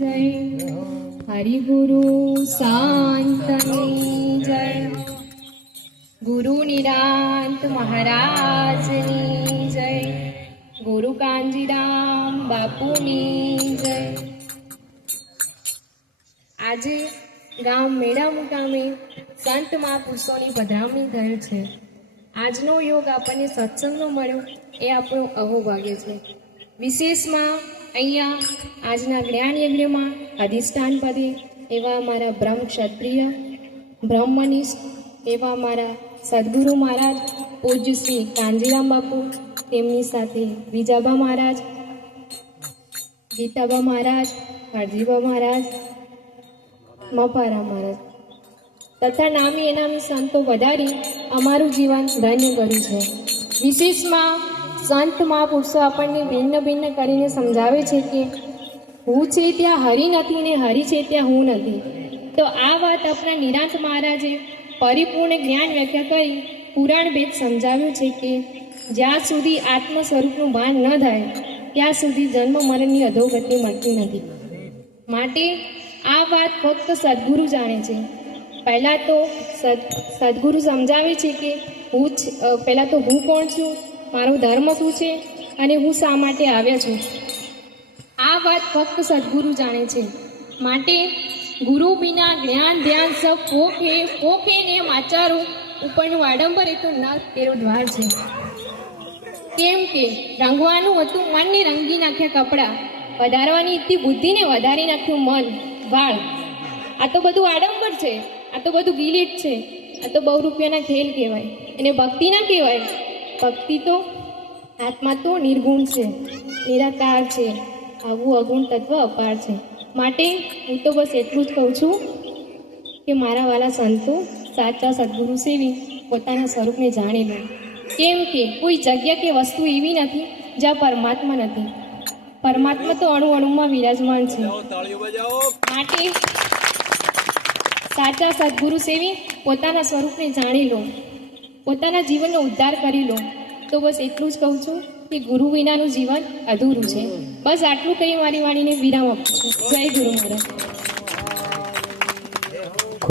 जय हरि गुरु शांतनी जय गुरु निरांत महाराजनी जय गुरु कांजीराम बापूनी जय। આજે ગામ મેળા મુકામે સંત મહાપુરુષોની પધરામણી થયેલ છે। આજનો યોગ આપણને સત્સંગનો મળ્યો એ આપણો અહોભાગ્ય છે। વિશેષમાં અહીંયા આજના જ્ઞાન યજ્ઞમાં અધિષ્ઠાન પદે એવા અમારા બ્રહ્મ ક્ષત્રિય બ્રહ્મનિષ્ઠ એવા અમારા સદગુરુ મહારાજ પૂજ્ય શ્રી કાંજીરામ બાપુ, તેમની સાથે વિજાબા મહારાજ, ગીતાબા મહારાજ, હરજીબા મહારાજ, મપારા મહારાજ તથા નામી એનામી સંતો વધારી અમારું જીવન ધન્ય કર્યું છે। વિશેષમાં સંત મહાપુરુષો આપણને ભિન્ન ભિન્ન કરીને સમજાવે છે કે હું છે ત્યાં હરિ નથી ને હરિ છે ત્યાં હું નથી। તો આ વાત આપણા નિરાંત મહારાજે પરિપૂર્ણ જ્ઞાન વ્યાખ્યા કરી પુરાણ ભેદ સમજાવ્યું છે કે જ્યાં સુધી આત્મ સ્વરૂપનું ભાન ન થાય ત્યાં સુધી જન્મ મરણની અધોગતિ મળતી નથી। માટે આ વાત ફક્ત સદગુરુ જાણે છે। પહેલાં તો સદગુરુ સમજાવે છે કે પહેલાં તો હું કોણ છું, મારો ધર્મ શું છે અને હું શા માટે આવ્યા છું, આ વાત ફક્ત સદગુરુ જાણે છે। માટે ગુરુ વિના જ્ઞાન ધ્યાન સબ પોખે ને આચારો ઉપરનું આડંબર એ તો ન તેરો દ્વાર છે। કેમ કે રંગવાનું હતું મનને રંગી નાખ્યા કપડાં, વધારવાની હતી બુદ્ધિને વધારી નાખ્યું મન વાળ। આ તો બધું આડંબર છે, આ તો બધું ગિલીટ છે, આ તો બહુ રૂપિયાના ખેલ કહેવાય, એને ભક્તિ ના કહેવાય। ભક્તિ તો આત્મા તો નિર્ગુણ છે, નિરાકાર છે, આવું અગુણ તત્વ અપાર છે। માટે હું તો બસ એટલું જ કહું છું કે મારા વાલા સંતો સાચા સદગુરુ સેવી પોતાના સ્વરૂપને જાણી લો। કેમ કે કોઈ જગ્યા કે વસ્તુ એવી નથી જ્યાં પરમાત્મા નથી। પરમાત્મા તો અણુ અણુમાં વિરાજમાન છે। માટે સાચા સદગુરુ સેવી પોતાના સ્વરૂપને જાણી લો, પોતાના જીવનનો ઉદ્ધાર કરી લો। તો બસ એટલું જ કહું છું કે ગુરુ વિનાનું જીવન અધૂરું છે। બસ આટલું કહી મારી વાણીને વિરામ આપું છું। જય ગુરુ મહારાજ।